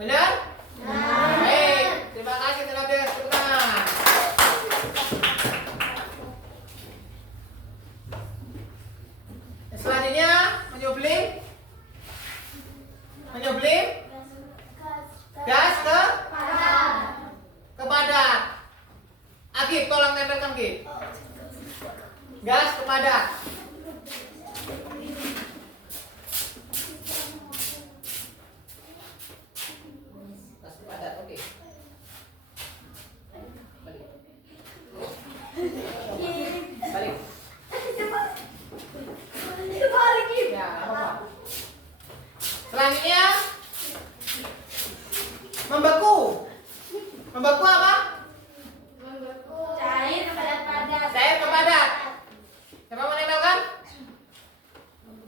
Benar? Baik. Terima kasih telah berkenan. Selanjutnya menyublim. Menyublim gas ke padat. Agib, tolong tempelkan Agib. Gas ke padat. Gas ke padat, oke. Balik. Balik. Ya, apa-apa. Selanjutnya membeku. Membeku apa? Cair Cair ke padat. Siapa mau nempelkan?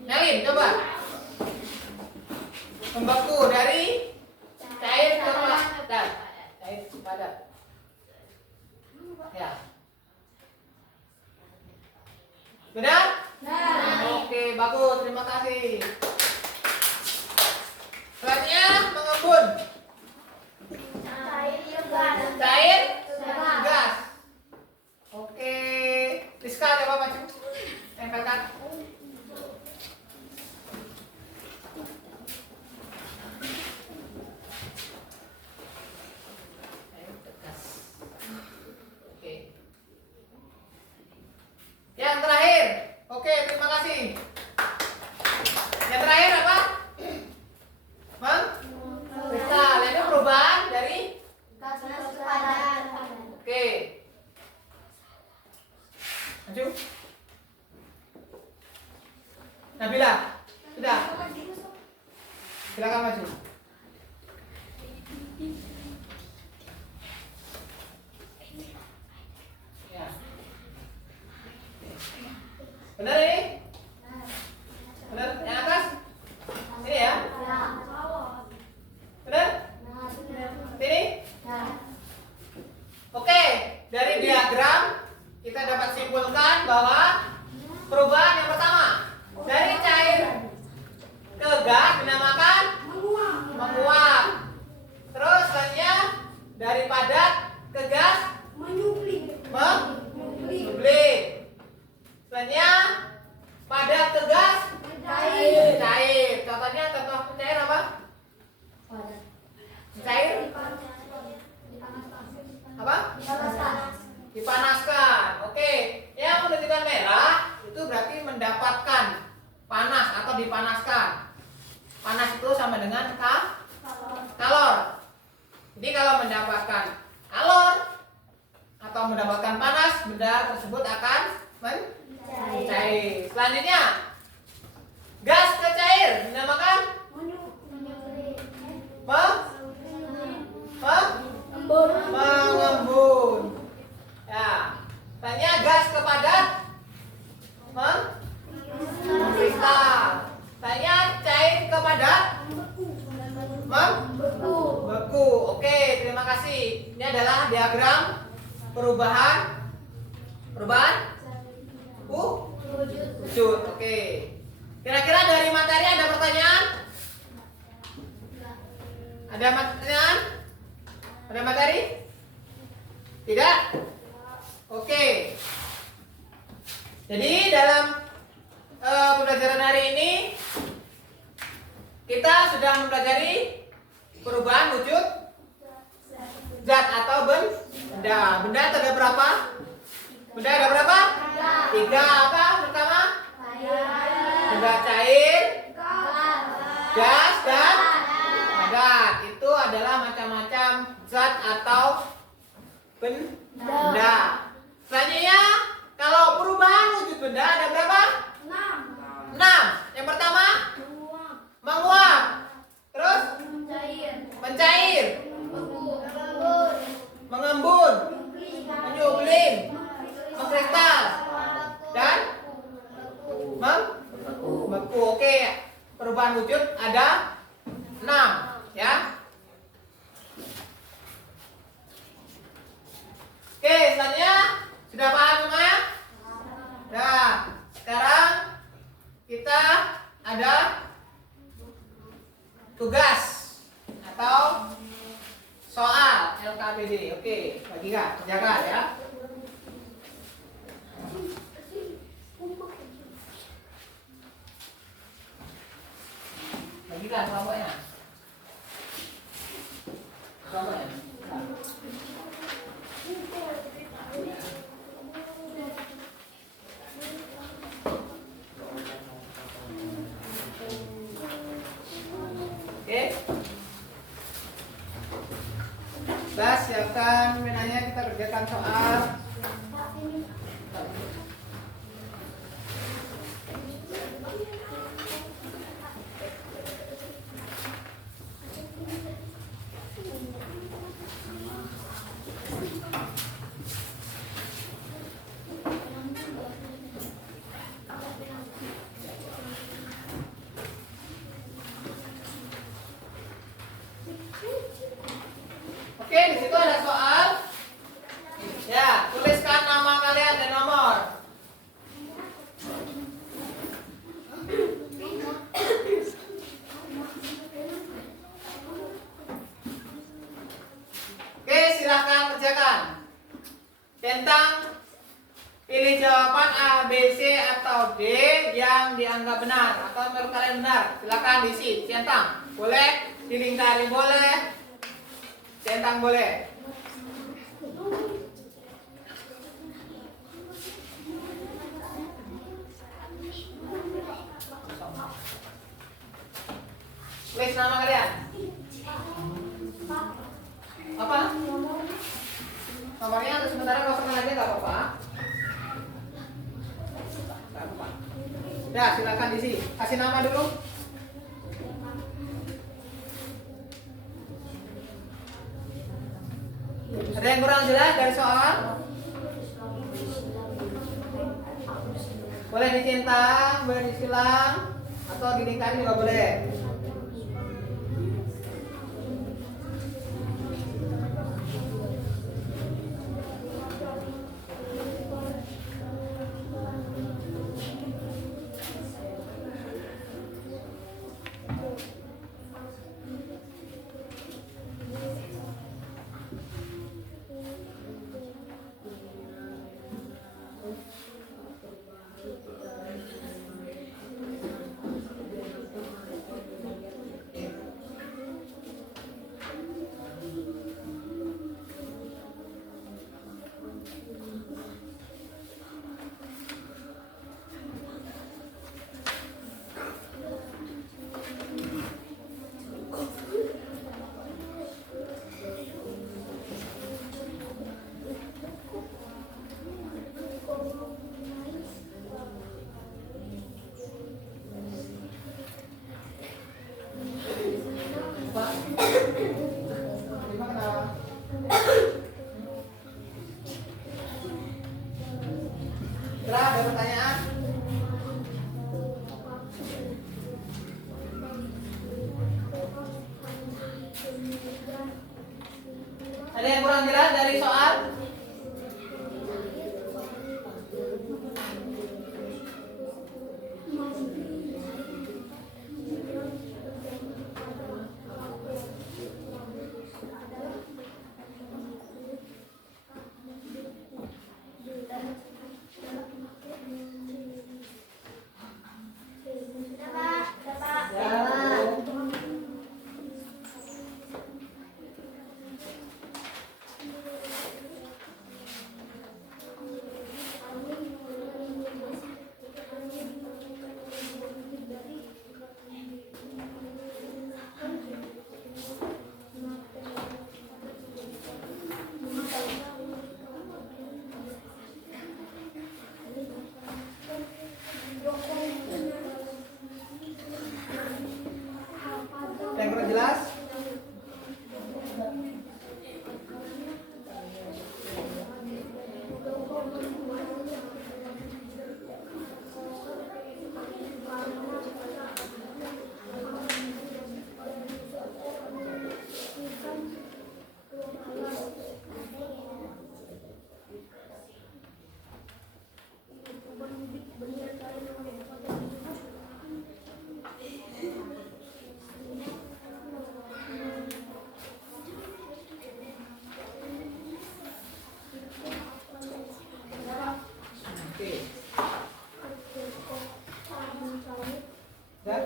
Nelin, coba. Membeku dari cair ke padat. Cair ke padat. Ya. Benar? Oke, bagus. Terima kasih. Selanjutnya mengembun. Cair gas. Oke, Rizka coba maju. Tempelkan. Oke. Silakan maju. Ya. Benar ini? Benar? Yang atas? Ini ya? Benar? Sini? Oke, dari diagram kita dapat simpulkan bahwa perubahan yang pertama dari cair ke gas dinamakan menguap. Terus selanjutnya dari padat ke gas menyublim. Selanjutnya padat ke gas cair. Contohnya contoh cair apa? Cair apa? Dipanaskan. Oke, yang menunjukkan merah itu berarti mendapatkan panas atau dipanaskan. Panas itu sama dengan kalor. Jadi kalau mendapatkan kalor atau mendapatkan panas, benda tersebut akan mencair. Selanjutnya, gas ke cair dinamakan mengembun. Ya. Selanjutnya gas ke padat mengkristal. Selanjutnya cair ke padat beku. Oke, terima kasih. Ini adalah diagram perubahan wujud. Oke. Kira-kira dari materi ada pertanyaan? Ada pertanyaan? Ada materi? Tidak? Oke. Jadi dalam pembelajaran hari ini kita sudah mempelajari perubahan wujud zat atau benda. Benda ada berapa? Benda ada berapa? 3. Apa pertama? Benda cair, gas, dan padat. Itu adalah macam-macam zat atau benda. Selanjutnya, kalau perubahan wujud benda ada berapa? 6. Yang pertama menguap. Terus mencair, mengembun, menyublim, mengkristal, dan membeku. Oke, perubahan wujud ada 6 ya. Oke, selanjutnya sudah paham semuanya? Nah, sekarang kita ada tugas atau soal LKPD. Oke, bagikan, kerjakan ya. Bagikan kelompoknya. Oke. Bas, siapkan penanya, kita kerjakan soal. Oke, di situ ada soal. Ya, tuliskan nama kalian dan nomor. Oke, silahkan kerjakan. Centang pilih jawaban A, B, C atau D yang dianggap benar atau menurut kalian benar. Silahkan diisi. Centang boleh, dilingkari boleh, centang boleh. Tulis nama kalian. Apa? Nomornya untuk sementara kosongkan aja nggak apa-apa. Nggak apa-apa. Ya, silakan diisi. Kasih nama dulu. Ada yang kurang jelas dari soal? Boleh dicentang, boleh disilang, atau dilingkari juga boleh. Pak. Gimana? Kira ada pertanyaan? Ada yang kurang jelas dari soal? Yang kurang jelas? Oke. Dan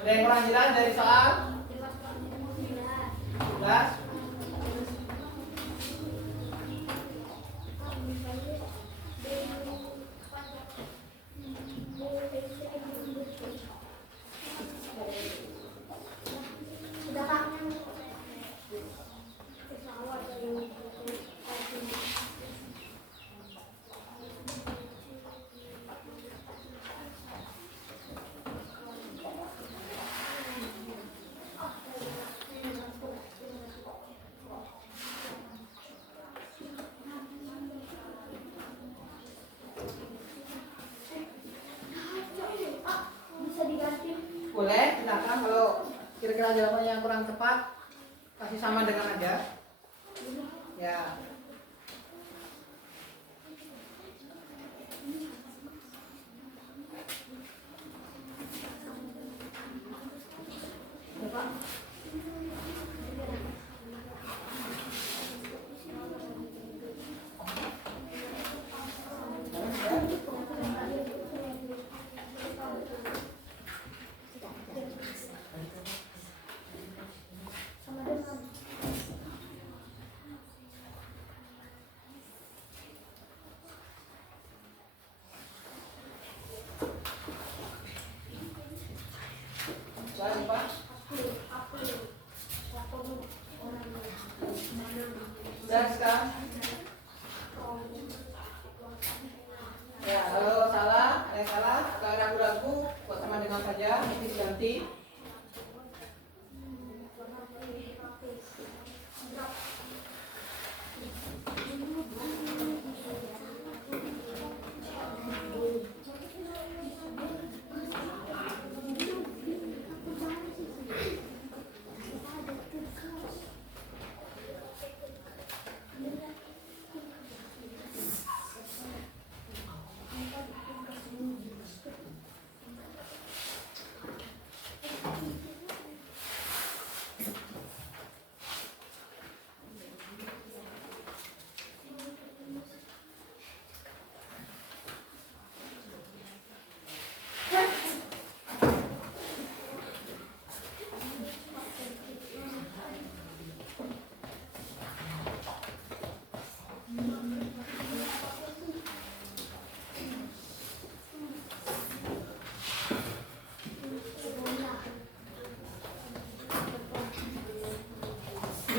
ada yang kurang jelas dari soal? Jelas? Boleh, silakan. Kalau kira-kira jawabannya yang kurang tepat, kasih sama dengan aja. Ya.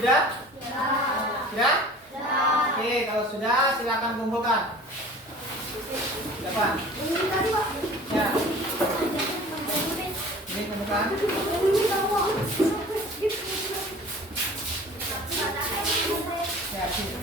Sudah? Sudah? Oke, kalau sudah silakan kumpulkan. Siapa? Ya. Ini kumpulkan. Ya, sini.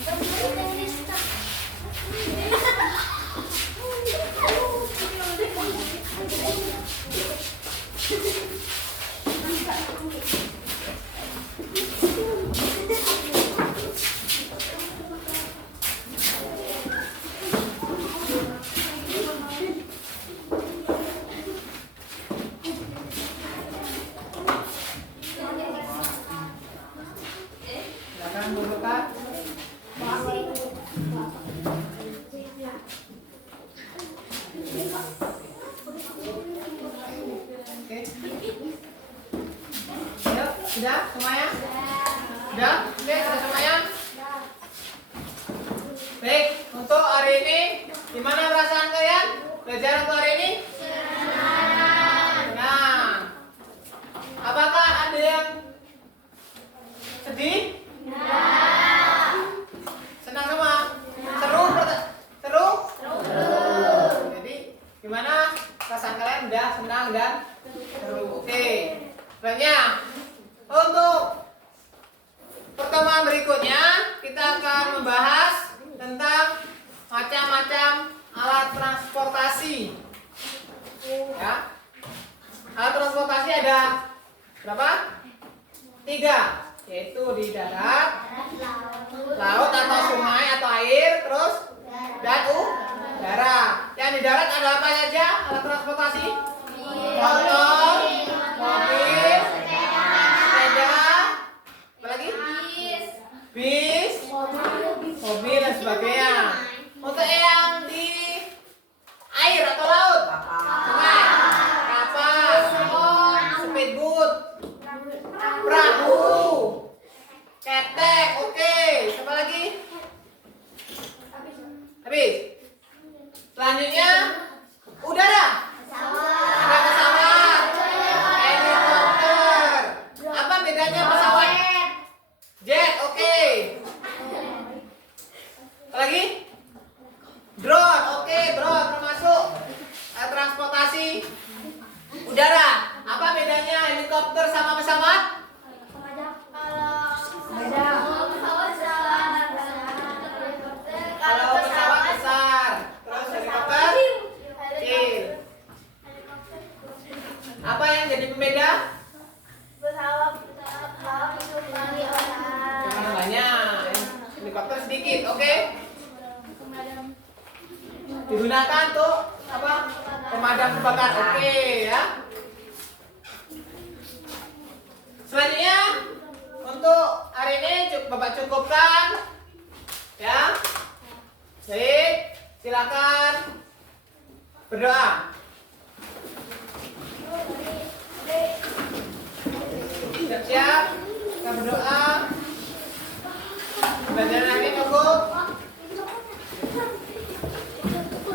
Silakan kumpulkan. Oke. Ayo, sudah semuanya? Sudah? Oke, sudah semuanya? Baik, untuk hari ini gimana perasaan kalian? Belajar untuk hari ini? Senang. Apakah ada yang sedih? Senang semua? Seru? Seru? Jadi gimana perasaan kalian? Udah senang dan seru. Oke. Selanjutnya untuk pertemuan berikutnya kita akan membahas tentang macam-macam alat transportasi. Ya. Alat transportasi ada berapa? 3, yaitu di darat, laut atau sungai atau air, terus dan udara. Yang di darat ada apa saja alat transportasi? Motor, mobil, sepeda, apa lagi? Bis, mobil dan sebagainya. Untuk yang di air atau laut, sungai, kapal, speedboat, perahu, ketek, oke. Apa lagi? Habis. Selanjutnya udara. Ada pesawat, helikopter. Apa bedanya pesawat? Jet, oke. Apa lagi? Drone, oke. Drone termasuk transportasi udara. Apa bedanya helikopter sama pesawat? Kalau pesawat besar, terus helikopter kecil. Apa yang jadi pembeda? Jangan banyak, helikopter sedikit, oke? Digunakan untuk apa? Pemadam kebakaran, oke ya. Selanjutnya untuk hari ini Bapak cukupkan, ya. Baik, silakan berdoa. Siap-siap, kita berdoa. Pelajaran hari ini cukup.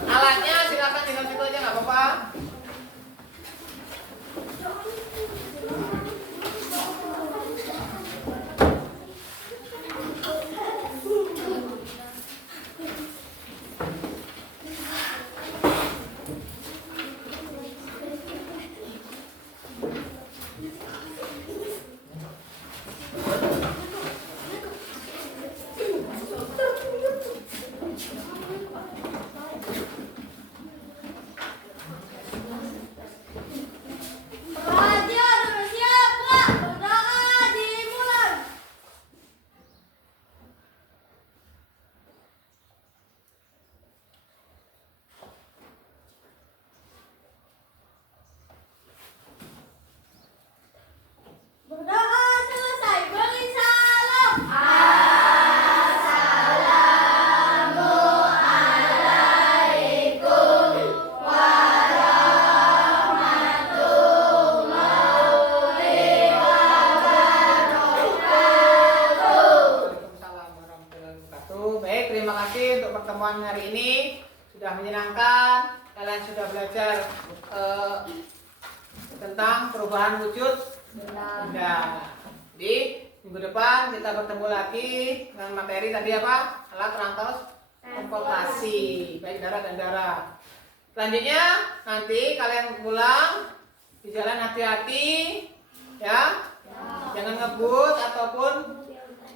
Alatnya silakan tinggal situ aja, nggak apa-apa. pertemuan hari ini sudah menyenangkan. Kalian sudah belajar tentang perubahan wujud benda. Jadi Minggu depan kita bertemu lagi dengan materi tadi apa? Alat rangkau transportasi baik darat dan darat. Selanjutnya nanti kalian pulang di jalan hati-hati ya. Jangan ngebut ataupun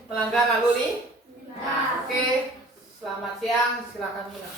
melanggar lalu lintas. Oke, selamat siang, silakan pulang.